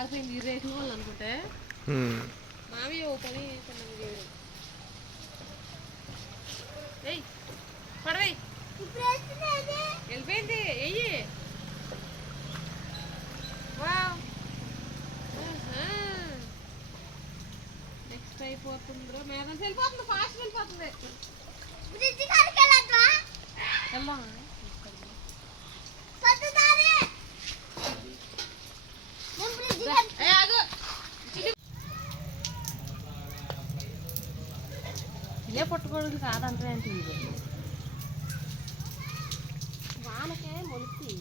ఆగిపోయింది ఈ రేట్లు వాళ్ళు అనుకుంటే మావి ఓ పని ఏయ్ పడవై వెళ్ళిపోయింది ఎయ్యి నెక్స్ట్ అయిపోతుందో మేడం వెళ్ళిపోతుంది ఫాస్ట్ వెళ్ళిపోతుంది వెళ్దాం ఇదే పట్టుకోవడం కాదంటే ఏంటి ఇది వానకే మొలిసి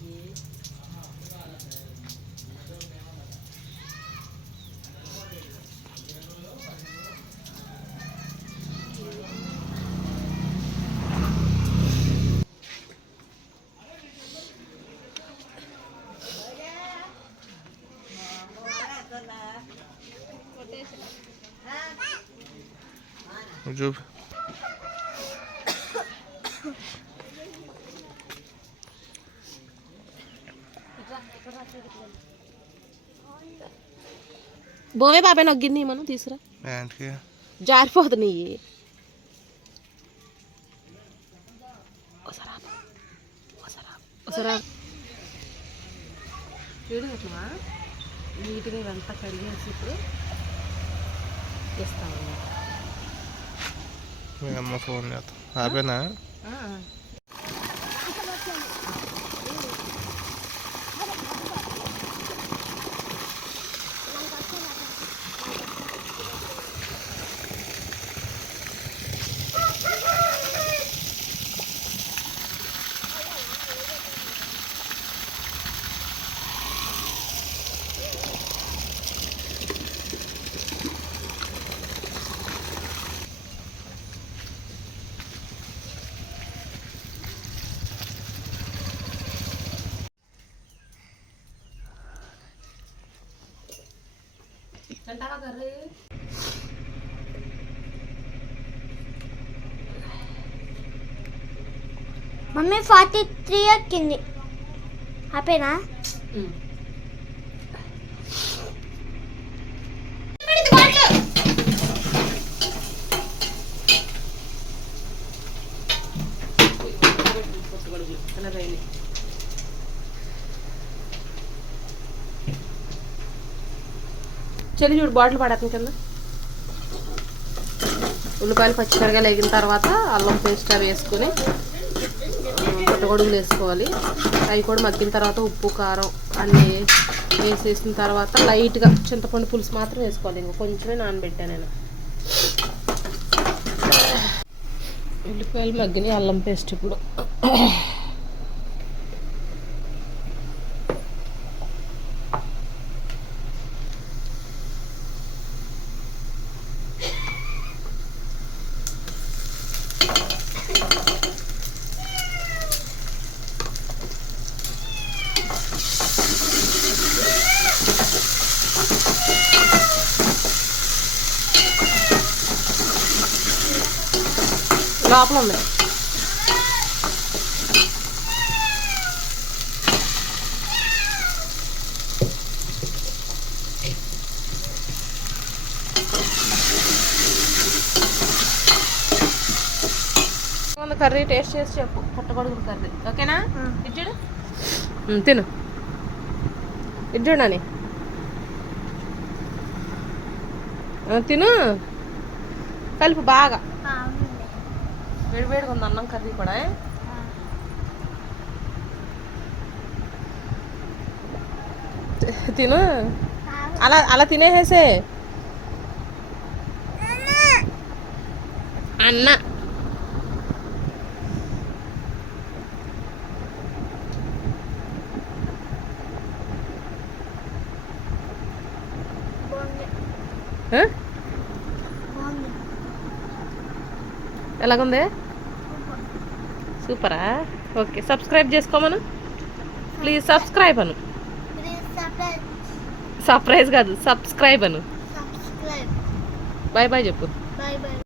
చూపు బోవే బాబాయ్ నొగ్గింది మనం తీసుకురా జారిపోతుంది చూడు అట్లా నీట్గా ఇవంతా కడిగేసి ఇప్పుడు ఇస్తామన్నమాట. మీ అమ్మ ఫోన్ చేస్తాం ఆపేనా మమ్మీ 43 ఎక్కింది హ్యాపీనా చెల్లి చూడు బాటిల్ పడేస్తుంది కింద. ఉల్లిపాయలు పచ్చిమిరకాయలు వేగిన తర్వాత అల్లం పేస్ట్ అవి వేసుకొని పుట్టగొడుగులు వేసుకోవాలి. అవి కూడా మగ్గిన తర్వాత ఉప్పు కారం అన్నీ వేసేసిన తర్వాత లైట్గా చింతపండు పులుసు మాత్రం వేసుకోవాలి. ఇంకా కొంచెమే నానబెట్టాను నేను. ఉల్లిపాయలు మగ్గిన అల్లం పేస్ట్ ఇప్పుడు లోపల ఉంది. కర్రీ టేస్ట్ చేసి చెప్పు. పుట్టగొడుగులు కర్రీ ఓకేనా? ఇడ్జుడు తిను. ఇడ్జుడని తిను. కలుపు బాగా. వేడివేడిగా ఉంది అన్నం కర్రీ కూడా. తిను. అలా అలా తినేసేసే అన్న. ఎలాగుంది? సూపరా? ఓకే సబ్స్క్రైబ్ చేసుకోమను ప్లీజ్. సబ్స్క్రైబ్ అను. సర్ప్రైజ్ కాదు సబ్స్క్రైబ్ అను. బాయ్ బాయ్ చెప్పు.